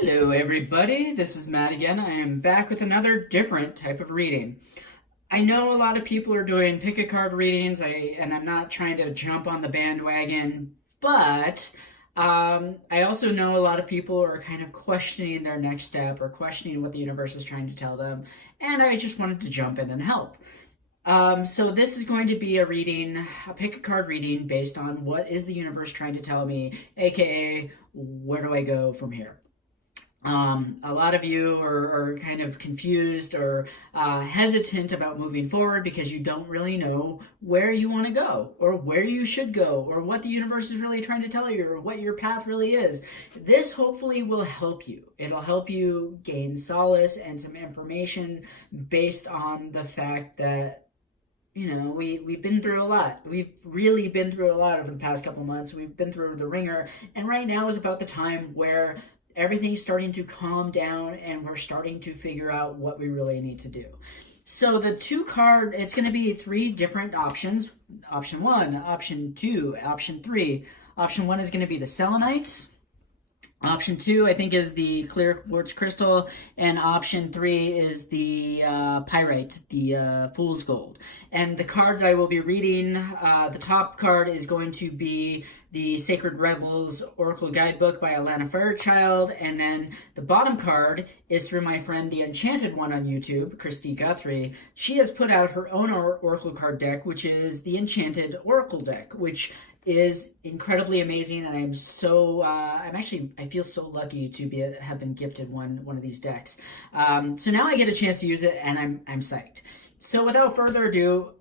Hello, everybody. This is Matt again. I am back with another different type of reading. I know a lot of people are doing pick a card readings, and I'm not trying to jump on the bandwagon, but I also know a lot of people are kind of questioning their next step or questioning what the universe is trying to tell them, and I just wanted to jump in and help. So this is going to be a pick a card reading based on what is the universe trying to tell me, aka where do I go from here. A lot of you are kind of confused or hesitant about moving forward because you don't really know where you want to go or where you should go or what the universe is really trying to tell you or what your path really is. This hopefully will help you. It'll help you gain solace and some information based on the fact that we've been through a lot. We've really been through a lot over the past couple months. We've been through the ringer, and right now is about the time where everything's starting to calm down and we're starting to figure out what we really need to do. So it's going to be three different options. Option 1, option 2, option 3. Option 1 is going to be the selenite. Option 2, I think, is the clear quartz crystal, and option 3 is the pyrite, the fool's gold. And the cards I will be reading, the top card is going to be the Sacred Rebels Oracle Guidebook by Alana Fairchild, and then the bottom card is through my friend the Enchanted One on YouTube, Christy Guthrie. She has put out her own Oracle card deck, which is the Enchanted Oracle deck, which is incredibly amazing, and I feel so lucky to have been gifted one of these decks. So now I get a chance to use it, and I'm psyched. So without further ado,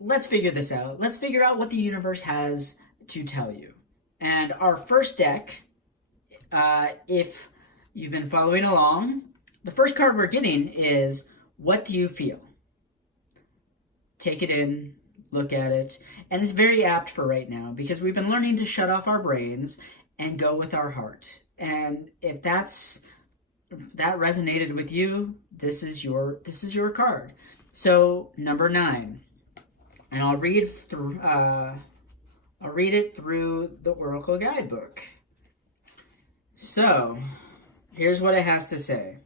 let's figure this out. Let's figure out what the universe has to tell you. And our first deck, if you've been following along, the first card we're getting is What Do You Feel? Take it in. Look at it, and it's very apt for right now because we've been learning to shut off our brains and go with our heart. And if that resonated with you, this is your card. So number 9, and I'll read it through the Oracle Guidebook. So here's what it has to say.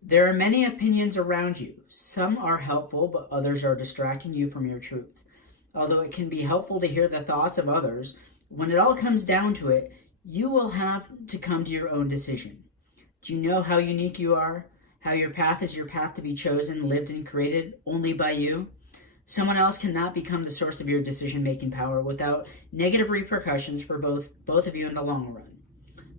There are many opinions around you. Some are helpful, but others are distracting you from your truth. Although it can be helpful to hear the thoughts of others, when it all comes down to it, you will have to come to your own decision. Do you know how unique you are? How your path is your path to be chosen, lived, and created only by you? Someone else cannot become the source of your decision-making power without negative repercussions for both of you in the long run.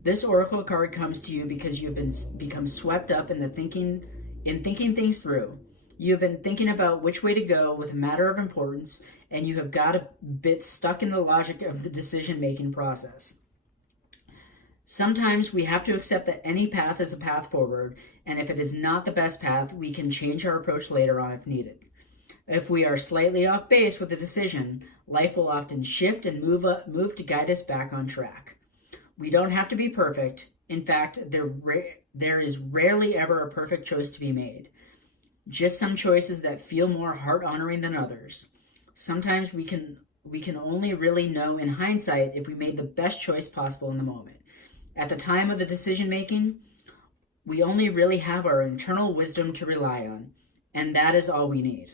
This oracle card comes to you because you have become swept up in thinking things through. You have been thinking about which way to go with a matter of importance, and you have got a bit stuck in the logic of the decision-making process. Sometimes we have to accept that any path is a path forward, and if it is not the best path, we can change our approach later on if needed. If we are slightly off base with a decision, life will often shift and move to guide us back on track. We don't have to be perfect. In fact, there is rarely ever a perfect choice to be made. Just some choices that feel more heart-honoring than others. Sometimes we can only really know in hindsight if we made the best choice possible in the moment. At the time of the decision-making, we only really have our internal wisdom to rely on, and that is all we need.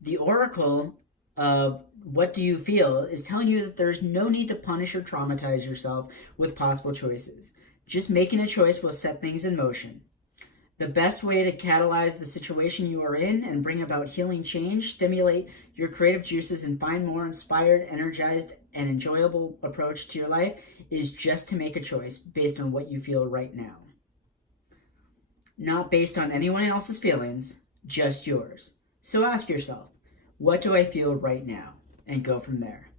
The oracle of What Do You Feel is telling you that there's no need to punish or traumatize yourself with possible choices. Just making a choice will set things in motion. The best way to catalyze the situation you are in and bring about healing change, stimulate your creative juices, and find more inspired, energized, and enjoyable approach to your life is just to make a choice based on what you feel right now. Not based on anyone else's feelings, just yours. So ask yourself, what do I feel right now? And go from there.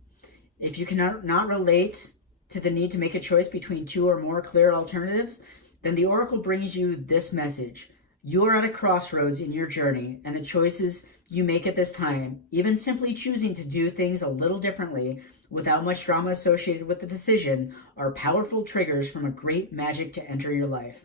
If you cannot not relate to the need to make a choice between two or more clear alternatives, then the oracle brings you this message. You are at a crossroads in your journey, and the choices you make at this time, even simply choosing to do things a little differently without much drama associated with the decision, are powerful triggers from a great magic to enter your life.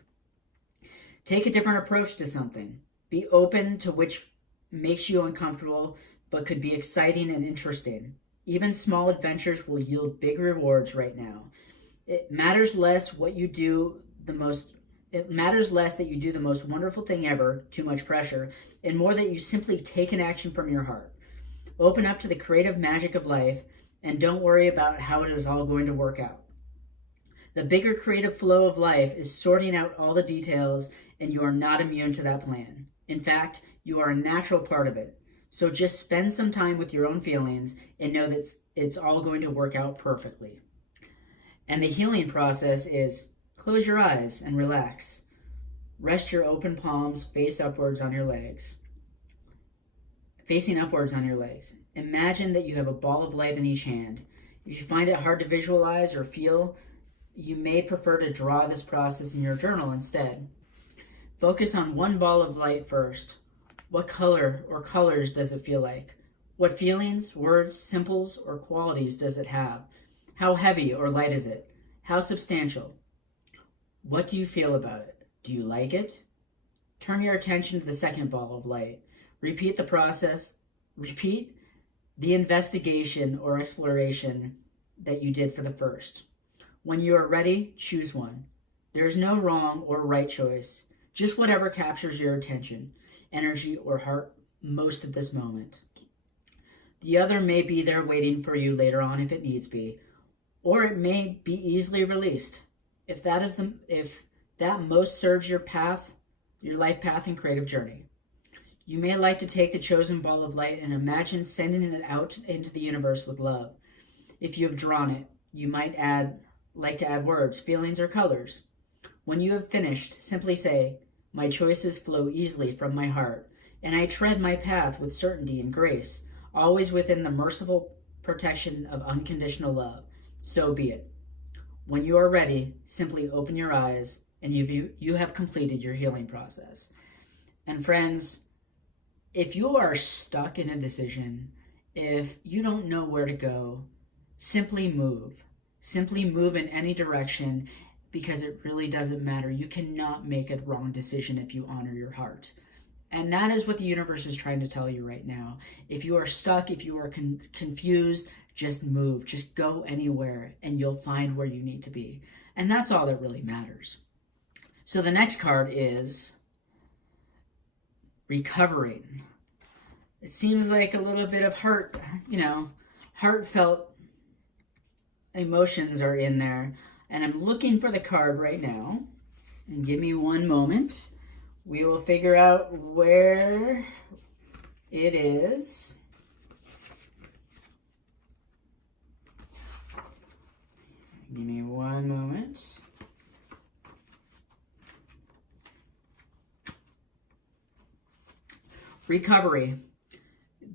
Take a different approach to something. Be open to which makes you uncomfortable, but could be exciting and interesting. Even small adventures will yield big rewards right now. It matters less what you do it matters less that you do the most wonderful thing ever, too much pressure, and more that you simply take an action from your heart. Open up to the creative magic of life and don't worry about how it is all going to work out. The bigger creative flow of life is sorting out all the details, and you are not immune to that plan. In fact, you are a natural part of it. So just spend some time with your own feelings and know that it's all going to work out perfectly. And the healing process is close your eyes and relax. Rest your open palms facing upwards on your legs. Imagine that you have a ball of light in each hand. If you find it hard to visualize or feel, you may prefer to draw this process in your journal instead. Focus on one ball of light first. What color or colors does it feel like? What feelings, words, symbols, or qualities does it have? How heavy or light is it? How substantial? What do you feel about it? Do you like it? Turn your attention to the second ball of light. Repeat the process. Repeat the investigation or exploration that you did for the first. When you are ready, choose one. There is no wrong or right choice, just whatever captures your attention, energy, or heart most at this moment. The other may be there waiting for you later on if it needs be, or it may be easily released. If that most serves your life path and creative journey. You may like to take the chosen ball of light and imagine sending it out into the universe with love. If you have drawn it, you might like to add words, feelings, or colors. When you have finished, simply say, "My choices flow easily from my heart, and I tread my path with certainty and grace, always within the merciful protection of unconditional love. So be it." When you are ready, simply open your eyes, and you have completed your healing process. And friends, if you are stuck in a decision, if you don't know where to go, simply move. Simply move in any direction, because it really doesn't matter. You cannot make a wrong decision if you honor your heart. And that is what the universe is trying to tell you right now. If you are stuck, if you are confused, just move. Just go anywhere, and you'll find where you need to be. And that's all that really matters. So the next card is recovering. It seems like a little bit of heartfelt emotions are in there. And I'm looking for the card right now. And give me one moment. We will figure out where it is. Give me one moment. Recovery.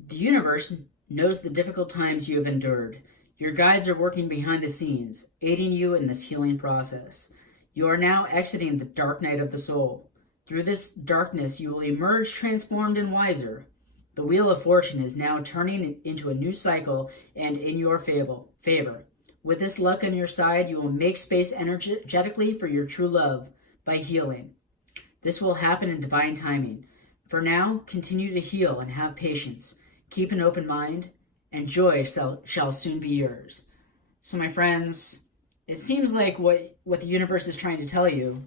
The universe knows the difficult times you have endured. Your guides are working behind the scenes, aiding you in this healing process. You are now exiting the dark night of the soul. Through this darkness, you will emerge transformed and wiser. The wheel of fortune is now turning into a new cycle and in your favor. With this luck on your side, you will make space energetically for your true love by healing. This will happen in divine timing. For now, continue to heal and have patience. Keep an open mind, and joy shall soon be yours. So my friends, it seems like what the universe is trying to tell you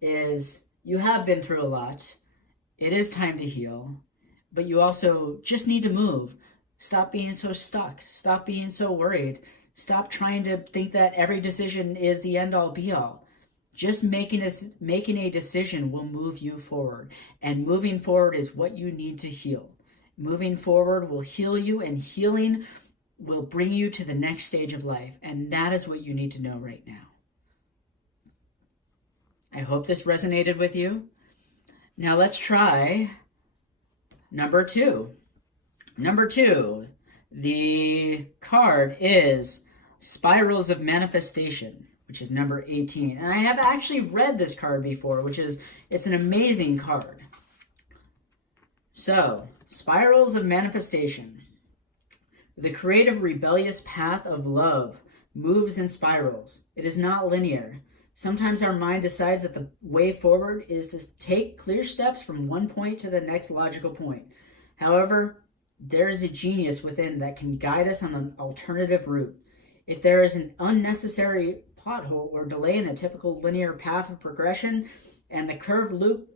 is you have been through a lot. It is time to heal, but you also just need to move. Stop being so stuck. Stop being so worried. Stop trying to think that every decision is the end-all be-all. Just making a decision will move you forward, and moving forward is what you need to heal. Moving forward will heal you, and healing will bring you to the next stage of life, and that is what you need to know right now. I hope this resonated with you. Now let's try number 2. Number 2, the card is Spirals of Manifestation, which is number 18. And I have actually read this card before, it's an amazing card. So, Spirals of Manifestation. The creative, rebellious path of love moves in spirals. It is not linear. Sometimes our mind decides that the way forward is to take clear steps from one point to the next logical point. However, there is a genius within that can guide us on an alternative route. If there is an unnecessary plot hole or delay in a typical linear path of progression, and the curved loop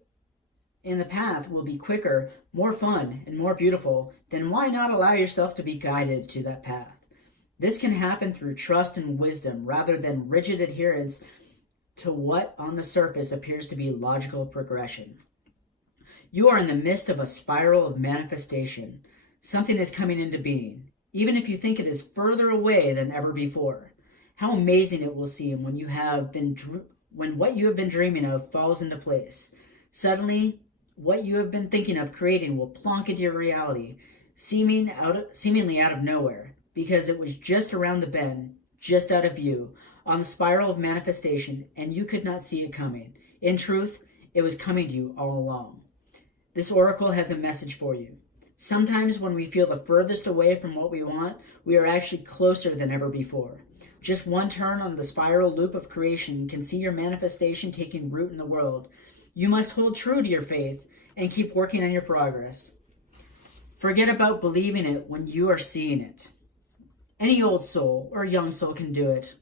in the path will be quicker, more fun, and more beautiful, then why not allow yourself to be guided to that path? This can happen through trust and wisdom rather than rigid adherence to what on the surface appears to be logical progression. You are in the midst of a spiral of manifestation. Something is coming into being, even if you think it is further away than ever before. How amazing it will seem when when what you have been dreaming of falls into place. Suddenly, what you have been thinking of creating will plonk into your reality, seemingly out of nowhere, because it was just around the bend, just out of view, on the spiral of manifestation, and you could not see it coming. In truth, it was coming to you all along. This oracle has a message for you. Sometimes when we feel the furthest away from what we want, we are actually closer than ever before. Just one turn on the spiral loop of creation can see your manifestation taking root in the world. You must hold true to your faith and keep working on your progress. Forget about believing it when you are seeing it. Any old soul or young soul can do it.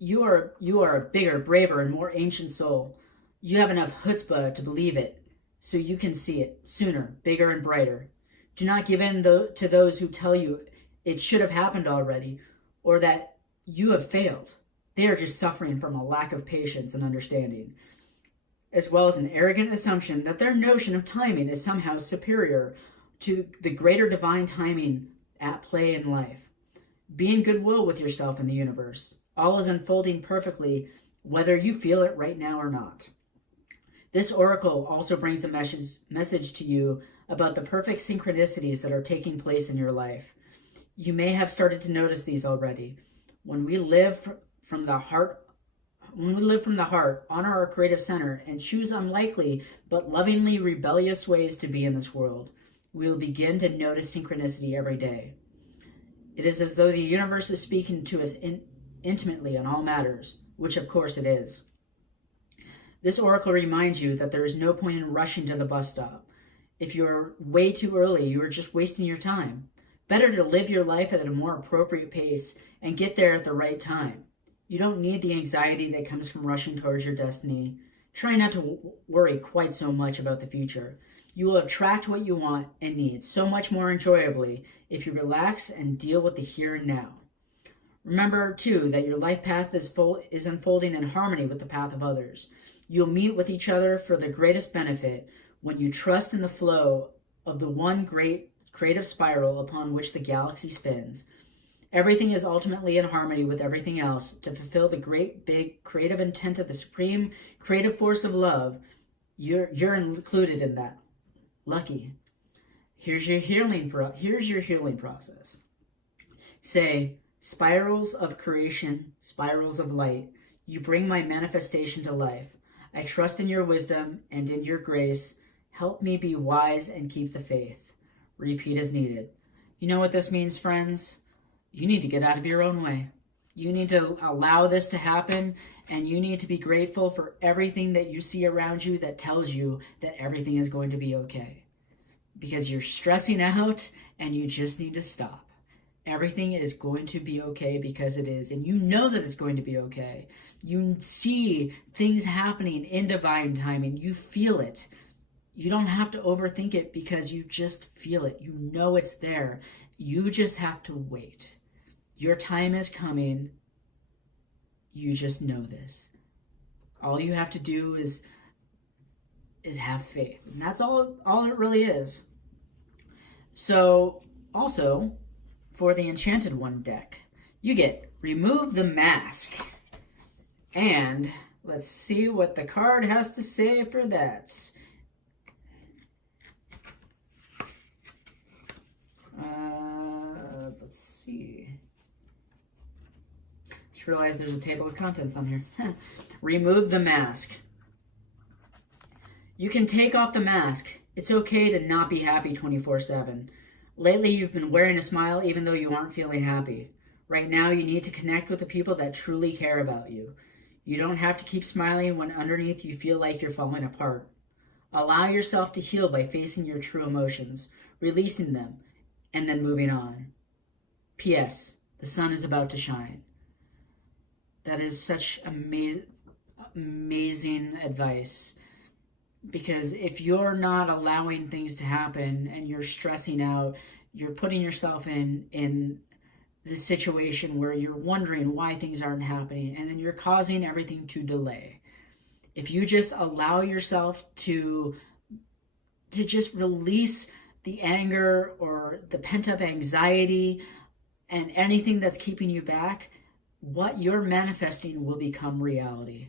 You are a bigger, braver, and more ancient soul. You have enough chutzpah to believe it, so you can see it sooner, bigger, and brighter. Do not give in to those who tell you it should have happened already, or that you have failed. They are just suffering from a lack of patience and understanding, as well as an arrogant assumption that their notion of timing is somehow superior to the greater divine timing at play in life. Be in goodwill with yourself and the universe. All is unfolding perfectly, whether you feel it right now or not. This oracle also brings a message to you about the perfect synchronicities that are taking place in your life. You may have started to notice these already. When we live from the heart, honor our creative center, and choose unlikely but lovingly rebellious ways to be in this world, we will begin to notice synchronicity every day. It is as though the universe is speaking to us intimately on all matters, which of course it is. This oracle reminds you that there is no point in rushing to the bus stop. If you're way too early, you are just wasting your time. Better to live your life at a more appropriate pace and get there at the right time. You don't need the anxiety that comes from rushing towards your destiny. Try not to worry quite so much about the future. You will attract what you want and need so much more enjoyably if you relax and deal with the here and now. Remember, too, that your life path is unfolding in harmony with the path of others. You'll meet with each other for the greatest benefit when you trust in the flow of the one great creative spiral upon which the galaxy spins. Everything is ultimately in harmony with everything else to fulfill the great, big, creative intent of the supreme creative force of love. You're included in that. Lucky. Here's your healing process. Say, spirals of creation, spirals of light, you bring my manifestation to life. I trust in your wisdom and in your grace. Help me be wise and keep the faith. Repeat as needed. You know what this means, friends? You need to get out of your own way. You need to allow this to happen, and you need to be grateful for everything that you see around you that tells you that everything is going to be okay. Because you're stressing out, and you just need to stop. Everything is going to be okay because it is, and you know that it's going to be okay. You see things happening in divine timing. You feel it. You don't have to overthink it because you just feel it. You know it's there. You just have to wait. Your time is coming. You just know this. All you have to do is have faith. And that's all it really is. So, also, for the Enchanted One deck, you get Remove the Mask. And let's see what the card has to say for that. Let's see. Just realized there's a table of contents on here. Remove the mask. You can take off the mask. It's okay to not be happy 24/7. Lately, you've been wearing a smile even though you aren't feeling happy. Right now, you need to connect with the people that truly care about you. You don't have to keep smiling when underneath you feel like you're falling apart. Allow yourself to heal by facing your true emotions, releasing them, and then moving on. P.S. The sun is about to shine. That is such amazing advice. Because if you're not allowing things to happen and you're stressing out, you're putting yourself in this situation where you're wondering why things aren't happening, and then you're causing everything to delay. If you just allow yourself to just release the anger or the pent-up anxiety and anything that's keeping you back, what you're manifesting will become reality.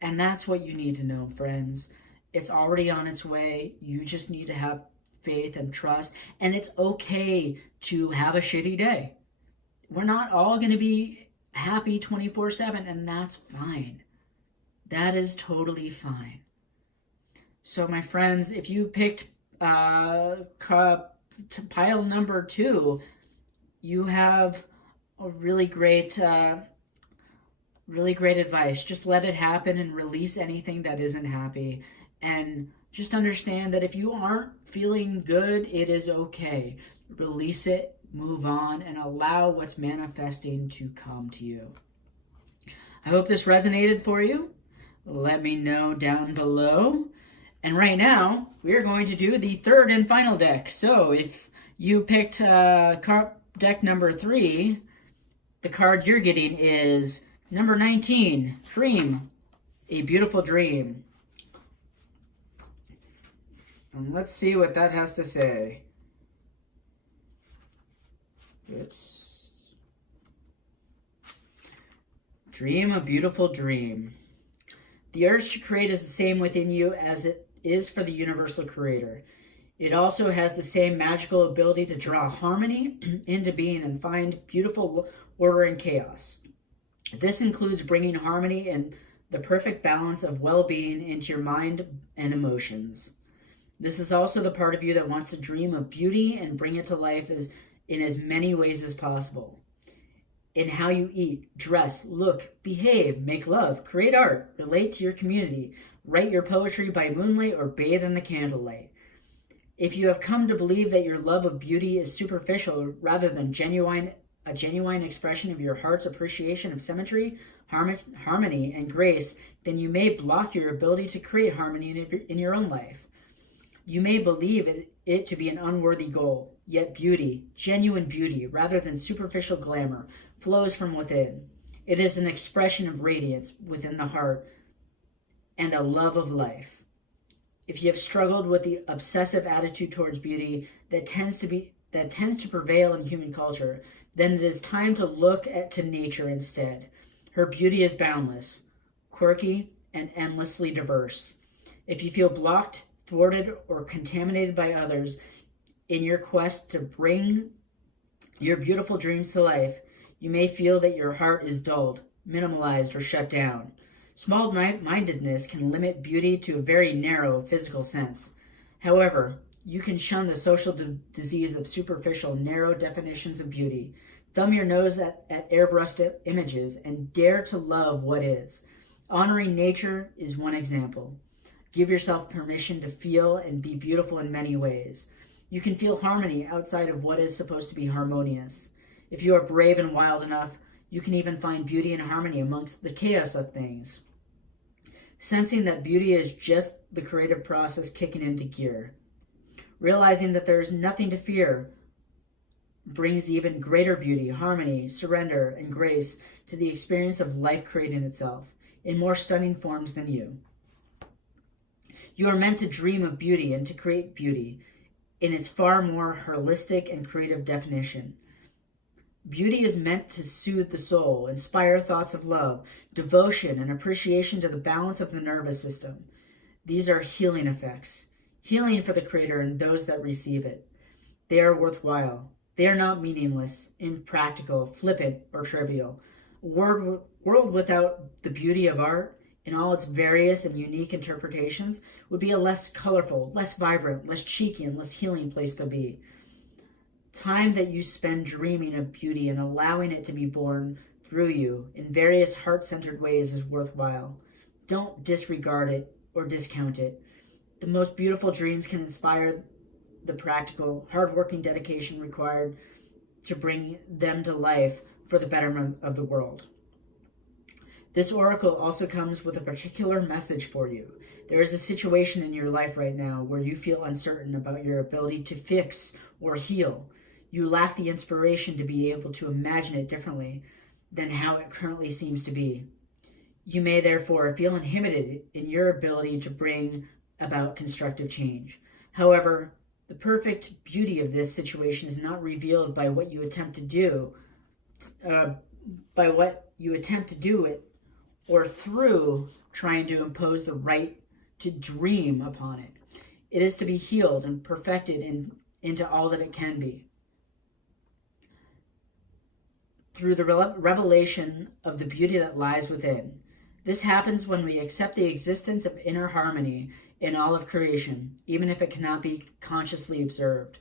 And that's what you need to know, friends. It's already on its way. You just need to have faith and trust. And it's okay to have a shitty day. We're not all going to be happy 24/7, and that's fine. That is totally fine. So, my friends, if you picked pile number 2, you have a really great advice. Just let it happen and release anything that isn't happy. And just understand that if you aren't feeling good, it is okay. Release it, move on, and allow what's manifesting to come to you. I hope this resonated for you. Let me know down below. And right now, we're going to do the third and final deck. So if you picked deck number 3, the card you're getting is number 19, Dream, A Beautiful Dream. And let's see what that has to say. Oops. Dream a beautiful dream. The urge to create is the same within you as it is for the universal creator. It also has the same magical ability to draw harmony into being and find beautiful order in chaos. This includes bringing harmony and the perfect balance of well-being into your mind and emotions. This is also the part of you that wants to dream of beauty and bring it to life in as many ways as possible. In how you eat, dress, look, behave, make love, create art, relate to your community, write your poetry by moonlight, or bathe in the candlelight. If you have come to believe that your love of beauty is superficial rather than a genuine expression of your heart's appreciation of symmetry, harmony, and grace, then you may block your ability to create harmony in your own life. You may believe it to be an unworthy goal, yet beauty, genuine beauty, rather than superficial glamour, flows from within. It is an expression of radiance within the heart and a love of life. If you have struggled with the obsessive attitude towards beauty that tends to prevail in human culture, then it is time to look to nature instead. Her beauty is boundless, quirky, and endlessly diverse. If you feel blocked, thwarted, or contaminated by others in your quest to bring your beautiful dreams to life, you may feel that your heart is dulled, minimalized, or shut down. Small-mindedness can limit beauty to a very narrow physical sense. However, you can shun the social disease of superficial, narrow definitions of beauty. Thumb your nose at airbrushed images and dare to love what is. Honoring nature is one example. Give yourself permission to feel and be beautiful in many ways. You can feel harmony outside of what is supposed to be harmonious. If you are brave and wild enough, you can even find beauty and harmony amongst the chaos of things. Sensing that beauty is just the creative process kicking into gear. Realizing that there is nothing to fear brings even greater beauty, harmony, surrender, and grace to the experience of life creating itself in more stunning forms than you. You are meant to dream of beauty and to create beauty in its far more holistic and creative definition. Beauty is meant to soothe the soul, inspire thoughts of love, devotion, and appreciation to the balance of the nervous system. These are healing effects, healing for the creator and those that receive it. They are worthwhile. They are not meaningless, impractical, flippant, or trivial. A world without the beauty of art, in all its various and unique interpretations, would be a less colorful, less vibrant, less cheeky, and less healing place to be. Time that you spend dreaming of beauty and allowing it to be born through you in various heart-centered ways is worthwhile. Don't disregard it or discount it. The most beautiful dreams can inspire the practical, hard-working dedication required to bring them to life for the betterment of the world. This oracle also comes with a particular message for you. There is a situation in your life right now where you feel uncertain about your ability to fix or heal. You lack the inspiration to be able to imagine it differently than how it currently seems to be. You may therefore feel inhibited in your ability to bring about constructive change. However, the perfect beauty of this situation is not revealed by what you attempt to do, it, or through trying to impose the right to dream upon it. It is to be healed and perfected into all that it can be, through the revelation of the beauty that lies within. This happens when we accept the existence of inner harmony in all of creation, even if it cannot be consciously observed.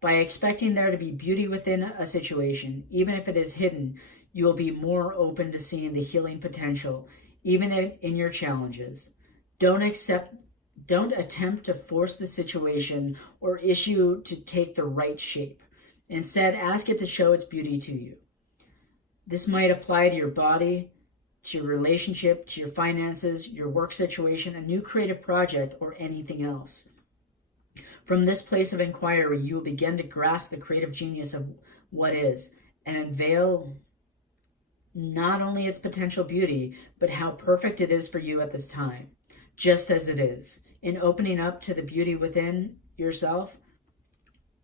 By expecting there to be beauty within a situation, even if it is hidden, you will be more open to seeing the healing potential, even in your challenges. Don't attempt to force the situation or issue to take the right shape. Instead, ask it to show its beauty to you. This might apply to your body, to your relationship, to your finances, your work situation, a new creative project, or anything else. From this place of inquiry, you will begin to grasp the creative genius of what is and unveil not only its potential beauty, but how perfect it is for you at this time, just as it is. In opening up to the beauty within yourself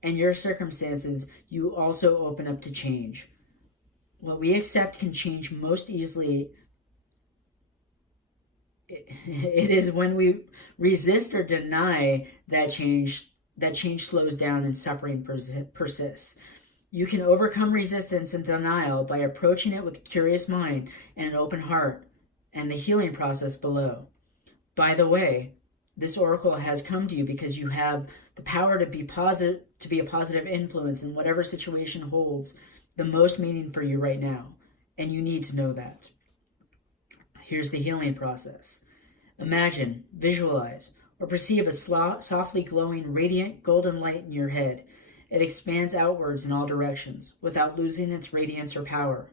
and your circumstances, you also open up to change. What we accept can change most easily. It is when we resist or deny that change slows down and suffering persists. You can overcome resistance and denial by approaching it with a curious mind and an open heart, and the healing process below. By the way, this oracle has come to you because you have the power to be a positive influence in whatever situation holds the most meaning for you right now, and you need to know that. Here's the healing process. Imagine, visualize, or perceive a softly glowing, radiant golden light in your head. It expands outwards in all directions, without losing its radiance or power.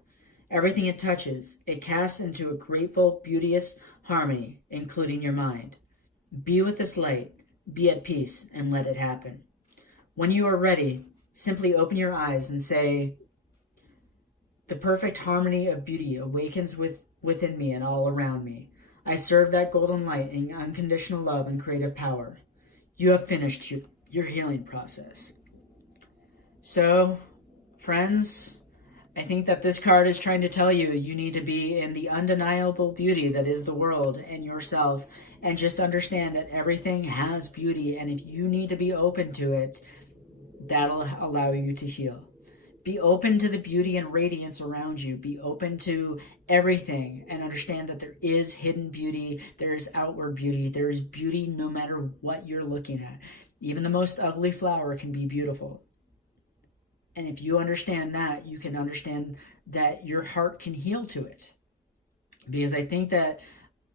Everything it touches, it casts into a grateful, beauteous harmony, including your mind. Be with this light, be at peace, and let it happen. When you are ready, simply open your eyes and say, "The perfect harmony of beauty awakens within me and all around me. I serve that golden light in unconditional love and creative power." You have finished your healing process. So, friends, I think that this card is trying to tell you you need to be in the undeniable beauty that is the world and yourself, and just understand that everything has beauty, and if you need to be open to it, that'll allow you to heal. Be open to the beauty and radiance around you. Be open to everything and understand that there is hidden beauty, there is outward beauty, there is beauty no matter what you're looking at. Even the most ugly flower can be beautiful. And if you understand that, you can understand that your heart can heal to it. Because I think that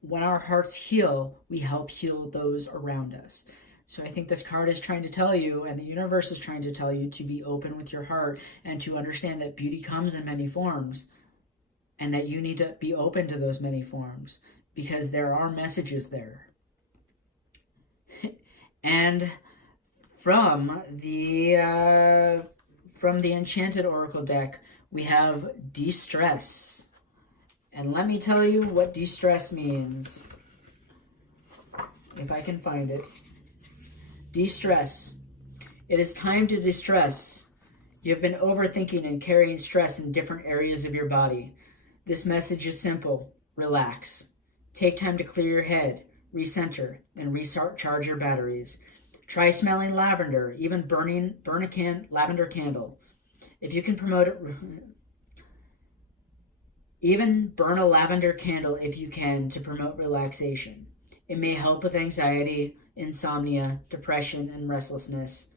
when our hearts heal, we help heal those around us. So I think this card is trying to tell you, and the universe is trying to tell you, to be open with your heart and to understand that beauty comes in many forms, and that you need to be open to those many forms because there are messages there. And from the Enchanted Oracle deck, we have de-stress. And let me tell you what de-stress means, if I can find it. De-stress. It is time to de-stress. You have been overthinking and carrying stress in different areas of your body. This message is simple. Relax. Take time to clear your head, recenter, and recharge your batteries. Try smelling lavender, even burn a lavender candle. If you can promote it, even burn a lavender candle if you can to promote relaxation. It may help with anxiety, insomnia, depression, and restlessness.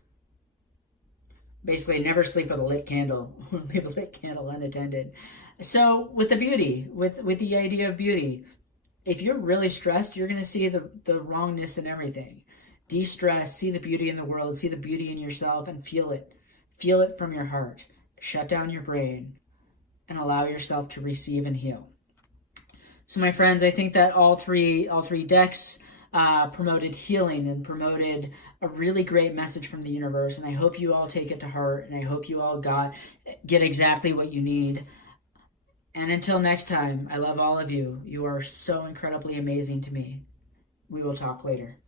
Basically, never sleep with a lit candle. Leave a lit candle unattended. So, with the beauty, with the idea of beauty, if you're really stressed, you're going to see the wrongness in everything. De-stress, see the beauty in the world, see the beauty in yourself, and feel it. Feel it from your heart. Shut down your brain. and allow yourself to receive and heal. So my friends, I think that all three decks promoted healing and promoted a really great message from the universe, and I hope you all take it to heart, and I hope you all get exactly what you need. And until next time, I love all of you. You are so incredibly amazing to me. We will talk later.